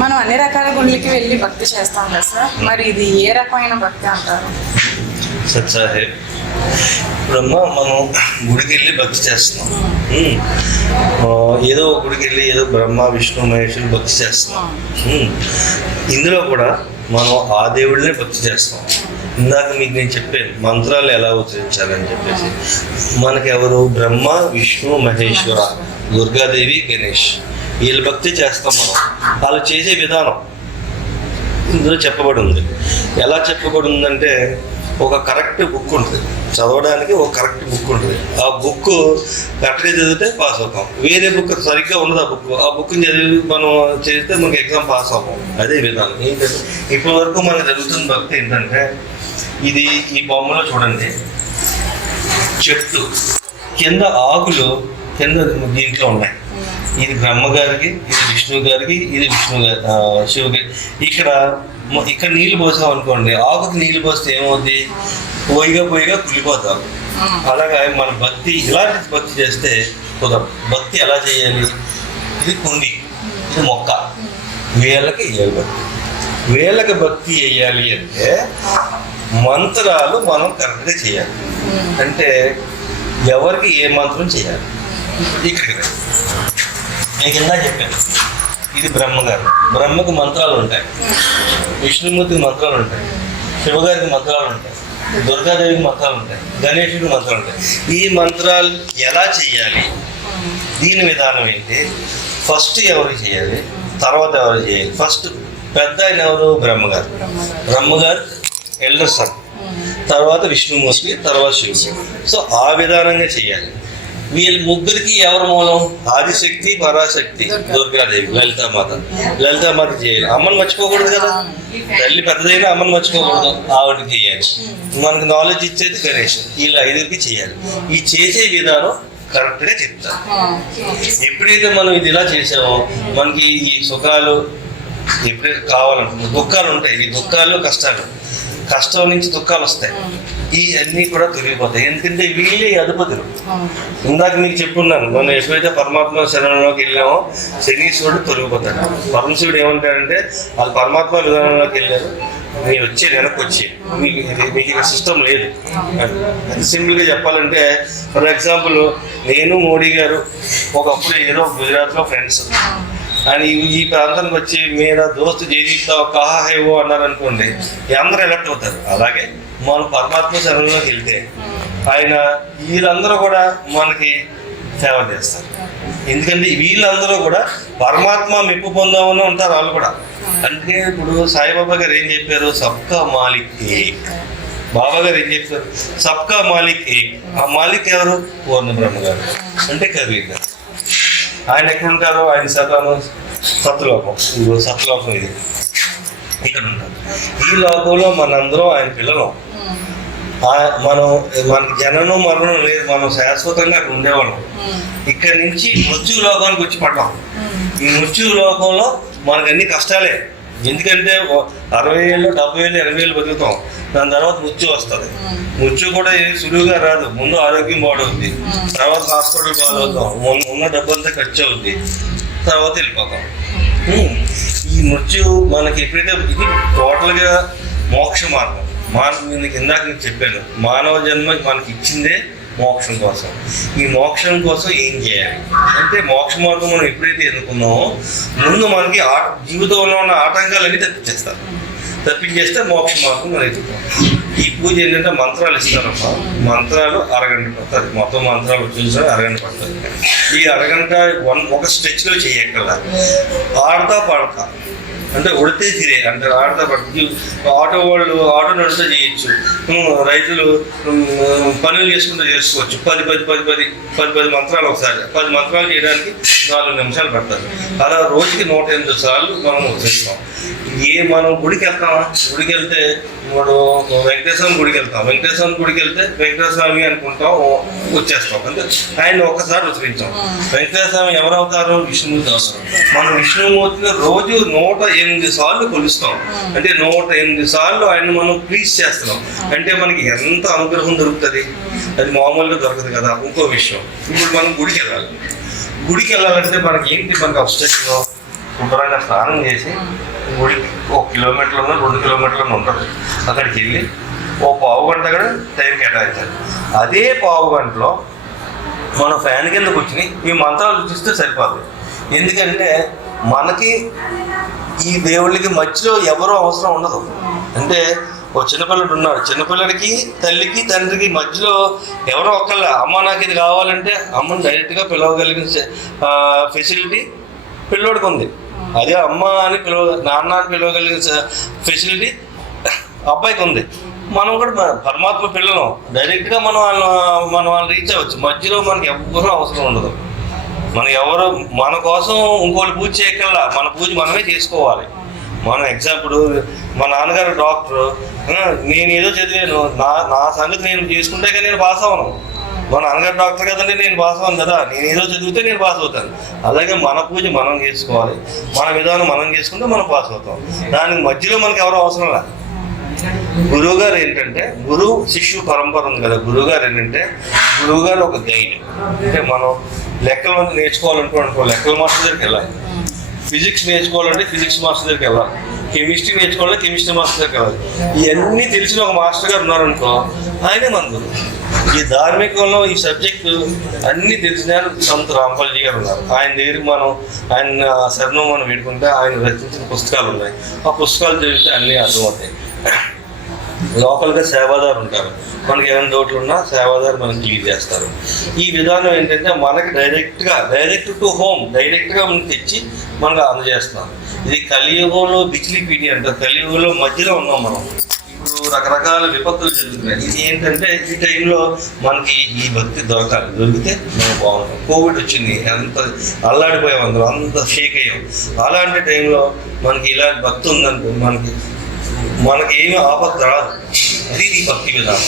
మనం అన్ని రకాల గుండ్లకి వెళ్ళి భక్తి చేస్తాం కదా సార్, మరి ఇది ఏ రకమైన భక్తి అంటారు? సత్సాహే ఇప్పుడమ్మా మనం గుడికి వెళ్ళి భక్తి చేస్తున్నాం. ఏదో ఒక గుడికి వెళ్ళి ఏదో బ్రహ్మ విష్ణు మహేశ్వరుని భక్తి చేస్తున్నాం. ఇందులో కూడా మనం ఆ దేవుడినే భక్తి చేస్తాం. ఇందాక మీకు నేను చెప్పాను మంత్రాలు ఎలా ఉచ్చరించాలని చెప్పేసి. మనకెవరు బ్రహ్మ విష్ణు మహేశ్వర దుర్గాదేవి గణేష్ వీళ్ళు భక్తి చేస్తాం. మనం వాళ్ళు చేసే విధానం ఇందులో చెప్పబడి ఉంది. ఎలా చెప్పబడి ఉందంటే ఒక కరెక్ట్ బుక్ ఉంటుంది, చదవడానికి ఒక కరెక్ట్ బుక్ ఉంటుంది. ఆ బుక్ కరెక్ట్గా చదివితే పాస్ అవుతాం. వేరే బుక్ సరిగ్గా ఉండదు. ఆ బుక్ని చదివి మనం చేస్తే మనకి ఎగ్జామ్ పాస్ అవుతాం. అదే విధానం. ఏంటంటే ఇప్పటి వరకు మనకు జరుగుతున్న భక్తి ఏంటంటే ఇది ఈ బొమ్మలో చూడండి, చెట్టు కింద ఆకులు కింద దీంట్లో ఉన్నాయి. ఇది బ్రహ్మగారికి, ఇది విష్ణు గారికి, ఇది శివుగారి. ఇక్కడ నీళ్లు పోసాం అనుకోండి, ఆకుకి నీళ్లు పోస్తే ఏమవుద్ది? పోయిగా కులిపోతాం. అలాగా మన భక్తి ఇలాంటి భక్తి చేస్తే కుదరదు. భక్తి ఎలా చేయాలి? ఇది కుండి, ఇది మొక్క, వేళ్ళకి వేయాలి భక్తి. వేళ్ళకి భక్తి వేయాలి అంటే మంత్రాలు మనం కరెక్ట్గా చేయాలి. అంటే ఎవరికి ఏ మంత్రం చేయాలి? ఇక్కడికి నేను కింద చెప్పాను, ఇది బ్రహ్మగారు. బ్రహ్మకు మంత్రాలు ఉంటాయి, విష్ణుమూర్తికి మంత్రాలు ఉంటాయి, శివగారికి మంత్రాలు ఉంటాయి, దుర్గాదేవికి మంత్రాలు ఉంటాయి, గణేశుడికి మంత్రాలు ఉంటాయి. ఈ మంత్రాలు ఎలా చేయాలి? దీని విధానం ఏంటి? ఫస్ట్ ఎవరు చేయాలి, తర్వాత ఎవరు చేయాలి? ఫస్ట్ పెద్ద ఆయన ఎవరు? బ్రహ్మగారు. బ్రహ్మగారు ఎల్డర్ సన్, తర్వాత విష్ణుమూర్తి, తర్వాత శివుడు. సో ఆ విధానంగా చేయాలి. వీళ్ళ ముగ్గురికి ఎవరు మూలం? ఆదిశక్తి, పరాశక్తి, దుర్గాదేవి, లలితామాత చేయాలి. అమ్మని మర్చిపోకూడదు కదా, తల్లి పెద్దదైనా అమ్మని మర్చిపోకూడదు, ఆవిడకి చేయాలి. మనకు నాలెడ్జ్ ఇచ్చేది గణేష్. వీళ్ళ ఐదుగురికి చేయాలి. ఈ చేసే విధానం కరెక్ట్గా చెప్తారు. ఎప్పుడైతే మనం ఇది ఇలా చేసామో మనకి ఈ సుఖాలు ఎప్పుడైతే కావాలనుకుంటే దుఃఖాలు ఉంటాయి. ఈ దుఃఖాలు కష్టం నుంచి దుఃఖాలు వస్తాయి. ఈ అన్నీ కూడా తొలగిపోతాయి. ఎందుకంటే వీళ్ళే అధిపతులు. ఇందాక మీకు చెప్పున్నాను, మనం ఎప్పుడైతే పరమాత్మ శరణంలోకి వెళ్ళామో శనీశ్వరుడు తొలగిపోతాడు. పరమశివుడు ఏమంటాడంటే వాళ్ళు పరమాత్మ విధానంలోకి వెళ్ళారు, మీరు వెనక్కి వచ్చి మీకు ఇక్కడ సిస్టమ్ లేదు. అది సింపుల్గా చెప్పాలంటే ఫర్ ఎగ్జాంపుల్ నేను మోడీ గారు ఒకప్పుడు ఏదో గుజరాత్లో ఫ్రెండ్స్ అని ఈ ప్రాంతానికి వచ్చి మీరా దోస్తు జయదీప్తా కహా హేవో అన్నారు అనుకోండి, అందరూ ఎలక్ట్ అవుతారు. అలాగే మనం పరమాత్మ శరణంలోకి వెళ్తే ఆయన వీళ్ళందరూ కూడా మనకి సేవ చేస్తారు. ఎందుకంటే వీళ్ళందరూ కూడా పరమాత్మ మెప్పు పొందామని ఉంటారు వాళ్ళు కూడా. అంటే ఇప్పుడు సాయిబాబా గారు ఏం చెప్పారు? సబ్కా మాలిక్ ఏక్. బాబా గారు ఏం చెప్పారు? సబ్కా మాలిక్ ఏక్. ఆ మాలిక్ ఎవరు? పూర్ణ బ్రహ్మ గారు, అంటే కబీర్ గారు. ఆయన ఎక్కడుంటారో ఆయన సత్లోకం. ఇదిగో సత్లోకం ఇది ఇక్కడ ఉంటారు. ఈ లోకంలో మనందరం ఆయన పిల్లలం. మనకి జననం మరణం లేదు, మనం శాశ్వతంగా అక్కడ ఉండేవాళ్ళం. ఇక్కడి నుంచి మృత్యు లోకానికి వచ్చి పడ్డాం. ఈ మృత్యు లోకంలో మనకు అన్ని కష్టాలే. ఎందుకంటే 60 ఏళ్ళు 70 ఏళ్ళు 80 ఏళ్ళు బతుకుతాం. దాని తర్వాత మృత్యు వస్తుంది. మృత్యు కూడా సులువుగా రాదు. ముందు ఆరోగ్యం పాడవుద్ది, తర్వాత హాస్పిటల్ పాలవుతాం, ఉన్న డబ్బంతా ఖర్చు అవుద్ది, తర్వాత వెళ్ళిపోతాం. ఈ మృత్యు మనకి ఎప్పుడైతే ఇది టోటల్గా మోక్ష మార్గం. ఇందాక నేను చెప్పాను, మానవ జన్మ మనకి ఇచ్చిందే మోక్షం కోసం. ఈ మోక్షం కోసం ఏం చేయాలి అంటే మోక్ష మార్గం మనం ఎప్పుడైతే ఎన్నుకున్నామో ముందు మనకి జీవితంలో ఉన్న ఆటంకాలన్నీ తప్పించేస్తే మోక్ష మార్గం మనం ఎదుగుతాం. ఈ పూజ ఏంటంటే మంత్రాలు ఇస్తారమ్మా. మంత్రాలు అరగంట పడుతుంది. మొత్తం మంత్రాలు వచ్చేసరికి అరగంట పడుతుంది. ఈ అరగంట ఒక స్ట్రెచ్లో చేయక్కర్లా, ఆడతా పాడతా అంటే ఉడితే తిరే అంటే ఆడతా పడుతుంది. ఆటో వాళ్ళు ఆటో నడుస్తూ చేయొచ్చు, రైతులు పనులు చేసుకుంటూ చేసుకోవచ్చు. 10 మంత్రాలు ఒకసారి 10 మంత్రాలు చేయడానికి 4 నిమిషాలు పడతారు. అలా రోజుకి 108 సార్లు మనం చేస్తాం. మనం గుడికి వెళ్తామా, గుడికి వెళ్తే ఇప్పుడు వెంకటేశ్వర గుడికి వెళ్తాం, వెంకటేశ్వర గుడికి వెళ్తే వెంకటేశ్వర స్వామి అనుకుంటాం, వచ్చేస్తాం. అంటే ఆయన ఒక్కసారి ఉచ్చరించాం. వెంకటేశ్వర స్వామి ఎవరు అవుతారు? విష్ణుమూర్తి అవుతారు. మనం విష్ణుమూర్తిని రోజు 108 సార్లు కొలుస్తాం. అంటే 108 సార్లు ఆయన మనం ప్లీజ్ చేస్తున్నాం. అంటే మనకి ఎంత అనుగ్రహం దొరుకుతుంది, అది మామూలుగా దొరకదు కదా. ఇంకో విషయం, ఇప్పుడు మనం గుడికి వెళ్ళాలి. గుడికి వెళ్ళాలంటే మనకి ఏంటి, మనకి అబ్స్ట్రక్షన్ శుభ్రంగా స్నానం చేసి గుడికి 1 కిలోమీటర్లో 2 కిలోమీటర్లో ఉంటుంది. అక్కడికి వెళ్ళి ఓ పావు గంట కూడా టైం కేటాయించాలి. అదే పావు గంటలో మనం ఫ్యాన్ కింద కూర్చుని ఈ మంత్రాలు చూస్తే సరిపోతుంది. ఎందుకంటే మనకి ఈ దేవుళ్ళకి మధ్యలో ఎవరో అవసరం ఉండదు. అంటే ఓ చిన్నపిల్లడు ఉన్నాడు, చిన్నపిల్లడికి తల్లికి తండ్రికి మధ్యలో ఎవరో ఒకళ్ళ అమ్మ నాకు ఇది కావాలంటే అమ్మని డైరెక్ట్గా పిలవగలిగిన ఫెసిలిటీ పిల్లోడికి ఉంది. అదే అమ్మ అని నాన్న అని పిలవగలిగిన ఫెసిలిటీ అబ్బాయికి ఉంది. మనం కూడా పరమాత్మ పిల్లలు డైరెక్ట్గా మనం వాళ్ళని రీచ్ అవ్వచ్చు. మధ్యలో మనకి ఎవరూ అవసరం ఉండదు. మన కోసం ఇంకోళ్ళు పూజ చేయగలరా, మన పూజ మనమే చేసుకోవాలి. మనం ఎగ్జాంపుల్ మా నాన్నగారు డాక్టర్, నేను ఏదో చదివాను, నా సంగతి నేను చేసుకుంటే కానీ నేను పాస్ అవ్వను. మా నాన్నగారు డాక్టర్ కదండి, నేను పాస్ అవ్వను కదా. నేను ఏదో చదివితే నేను పాస్ అవుతాను. అలాగే మన పూజ మనం చేసుకోవాలి, మన విధానం మనం చేసుకుంటే మనం పాస్ అవుతాం. దానికి మధ్యలో మనకి ఎవరు అవసరం లేదు. గురువు గారు ఏంటంటే, గురువు శిష్యు పరంపర ఉంది కదా. గురువు గారు ఏంటంటే, గురువు గారు ఒక గైడ్. అంటే మనం లెక్కలు నేర్చుకోవాలనుకో లెక్కల మాస్టర్ దగ్గరికి వెళ్ళాలి, ఫిజిక్స్ నేర్చుకోవాలంటే ఫిజిక్స్ మాస్టర్ దగ్గరికి వెళ్ళాలి, కెమిస్ట్రీ నేర్చుకోవాలంటే కెమిస్ట్రీ మాస్టర్ దగ్గరికి వెళ్ళాలి. ఇవన్నీ తెలిసిన ఒక మాస్టర్ గారు ఉన్నారనుకో, ఆయనే మన గురువు. ఈ ధార్మికంలో ఈ సబ్జెక్టు అన్నీ తెలిసిన సంత రాంపాల్జీ గారు ఉన్నారు. ఆయన దగ్గరికి ఆయన శరణం మనం పెట్టుకుంటే ఆయన రచించిన పుస్తకాలు ఉన్నాయి. ఆ పుస్తకాలు చదివితే అన్నీ అర్థమవుతాయి. లోకల్గా సేవాదారు ఉంటారు, మనకి ఏమైనా డౌట్లు ఉన్నా సేవాదారు మనకి క్లియర్ చేస్తారు. ఈ విధానం ఏంటంటే మనకి డైరెక్ట్ టు హోమ్ డైరెక్ట్గా మనం తెచ్చి మనకు అందజేస్తున్నాం. ఇది కలియుగంలో బిజిలీ పీడి అంటారు. కలియుగంలో మధ్యలో ఉన్నాం మనం. ఇప్పుడు రకరకాల విపత్తులు జరుగుతున్నాయి. ఇది ఏంటంటే ఈ టైంలో మనకి ఈ భక్తి దొరికితే మనం బాగుంటాం. కోవిడ్ వచ్చింది, ఎంత అల్లాడిపోయాం, అందరూ అంత షేక్ అయ్యాం. అలాంటి టైంలో మనకి ఇలాంటి భక్తి ఉందనుకో, మనకి ఏమి ఆపద రాదు. అది ఈ భక్తి విధానం.